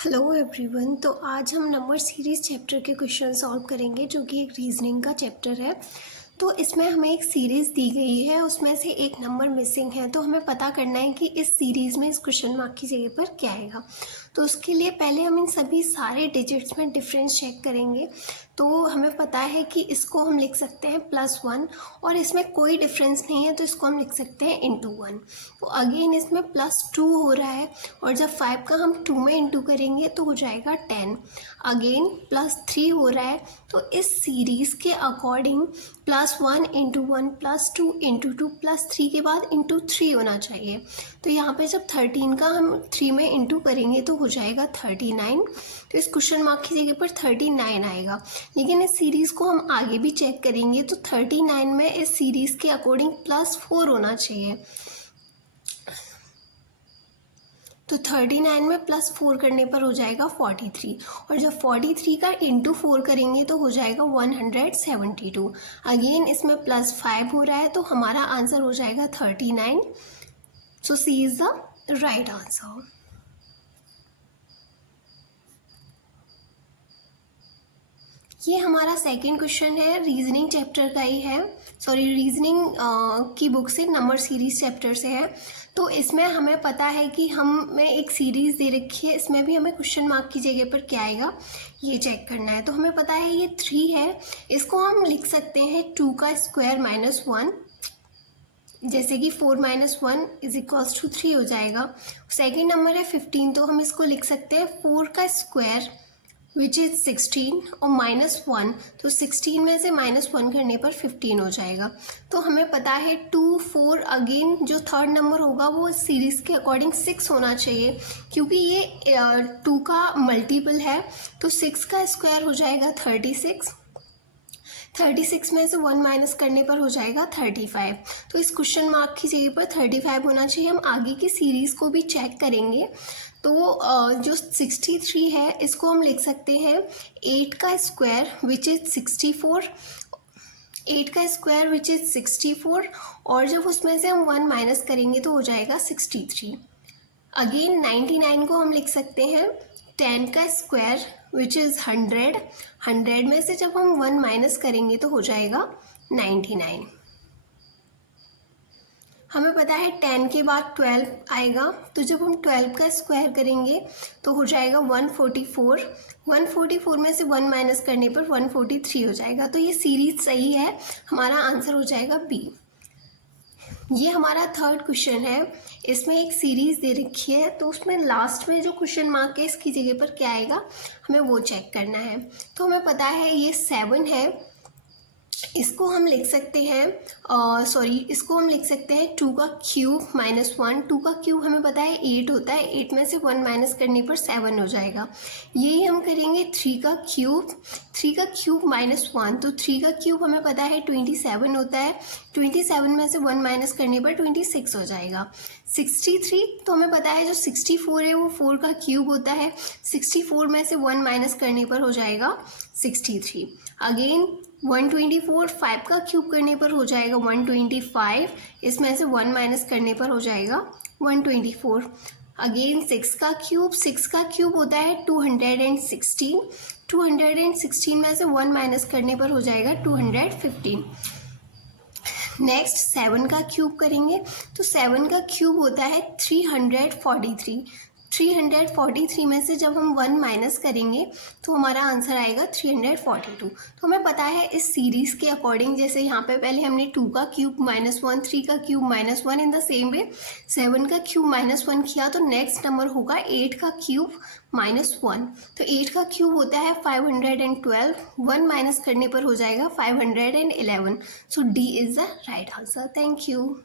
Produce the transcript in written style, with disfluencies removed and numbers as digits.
Hello everyone. तो आज हम नंबर सीरीज़ चैप्टर के क्वेश्चन सॉल्व करेंगे, जो कि एक रीजनिंग का चैप्टर है। तो इसमें हमें एक सीरीज़ दी गई है, उसमें से एक नंबर मिसिंग है। तो हमें पता करना है कि इस सीरीज़ में इस क्वेश्चन मार्क की जगह पर क्या आएगा। तो उसके लिए पहले हम इन सभी सारे डिजिट्स में डिफरेंस चेक करेंगे। तो हमें पता है कि इसको हम लिख सकते हैं +1, और इसमें कोई डिफरेंस नहीं है तो इसको हम लिख सकते हैं ×1। तो अगेन इसमें +2 हो रहा है, और जब 5 का हम 2 में इंटू करेंगे तो हो जाएगा 10। अगेन +3 हो रहा है, तो इस सीरीज़ के अकॉर्डिंग +1 × 1 +2 × 2 +3 के बाद ×3 होना चाहिए। तो यहाँ पे जब 13 का हम 3 में इंटू करेंगे तो हो जाएगा 39। तो इस क्वेश्चन मार्क की जगह पर 39 आएगा। लेकिन इस सीरीज़ को हम आगे भी चेक करेंगे तो 39 में इस सीरीज़ के अकॉर्डिंग +4 होना चाहिए। तो 39 में +4 करने पर हो जाएगा 43, और जब 43 का ×4 करेंगे तो हो जाएगा 172। अगेन इसमें +5 हो रहा है, तो हमारा आंसर हो जाएगा 39। सो सी इज़ द राइट आंसर। ये हमारा सेकंड क्वेश्चन है, रीजनिंग चैप्टर का ही है, सॉरी रीजनिंग की बुक से, नंबर सीरीज चैप्टर से है। तो इसमें हमें पता है कि हमें एक सीरीज़ दे रखी है, इसमें भी हमें क्वेश्चन मार्क की जगह पर क्या आएगा ये चेक करना है। तो हमें पता है ये 3 है, इसको हम लिख सकते हैं 2 का स्क्वायर -1, जैसे कि 4 - 1 = 3 हो जाएगा। सेकेंड नंबर है 15, तो हम इसको लिख सकते हैं 4 का स्क्वायर विच इज़ 16 और -1, तो 16 में से -1 करने पर 15 हो जाएगा। तो हमें पता है 2, 4, अगेन जो थर्ड नंबर होगा वो सीरीज़ के अकॉर्डिंग 6 होना चाहिए, क्योंकि ये 2 का मल्टीपल है। तो 6 का स्क्वायर हो जाएगा 36, 36 में से 1 माइनस करने पर हो जाएगा 35। तो इस क्वेश्चन मार्क की जगह पर 35 होना चाहिए। हम आगे की सीरीज़ को भी चेक करेंगे। तो जो 63 है इसको हम लिख सकते हैं 8 का स्क्वायर विच इज़ 64, 8 का स्क्वायर विच इज़ 64, और जब उसमें से हम 1 माइनस करेंगे तो हो जाएगा 63। अगेन 99 को हम लिख सकते हैं 10 का स्क्वायर विच इज़ 100, 100 में से जब हम 1 माइनस करेंगे तो हो जाएगा 99। हमें पता है 10 के बाद 12 आएगा, तो जब हम 12 का स्क्वायर करेंगे तो हो जाएगा 144, 144 में से 1 माइनस करने पर 143 हो जाएगा। तो ये सीरीज सही है, हमारा आंसर हो जाएगा बी। ये हमारा थर्ड क्वेश्चन है, इसमें एक सीरीज़ दे रखी है, तो उसमें लास्ट में जो क्वेश्चन मार्क है इसकी जगह पर क्या आएगा हमें वो चेक करना है। तो हमें पता है ये 7 है, इसको हम लिख सकते हैं इसको हम लिख सकते हैं 2 का क्यूब -1, 2 का क्यूब हमें पता है 8 होता है, 8 में से 1 माइनस करने पर 7 हो जाएगा। यही हम करेंगे 3 का क्यूब, 3 का क्यूब -1, तो 3 का क्यूब हमें पता है 27 होता है, 27 में से 1 माइनस करने पर 26 हो जाएगा। 63, तो हमें पता है जो 64 है वो 4 का क्यूब होता है, 64 में से 1 माइनस करने पर हो जाएगा 63। अगेन 124, 5 का क्यूब करने पर हो जाएगा 125, इसमें से 1 माइनस करने पर हो जाएगा 124। अगेन 6 का क्यूब, 6 का क्यूब होता है 216, 216 में से 1 माइनस करने पर हो जाएगा 215। नेक्स्ट 7 का क्यूब करेंगे, तो 7 का क्यूब होता है 343, 343 में से जब हम 1 माइनस करेंगे तो हमारा आंसर आएगा 342। तो हमें पता है इस सीरीज़ के अकॉर्डिंग, जैसे यहाँ पे पहले हमने 2 का क्यूब -1, 3 का cube -1, in the same way 7 का क्यूब -1 किया, तो नेक्स्ट नंबर होगा 8 का क्यूब -1। तो 8 का क्यूब होता है 512, 1 माइनस करने पर हो जाएगा 511। So D is the right answer. Thank you.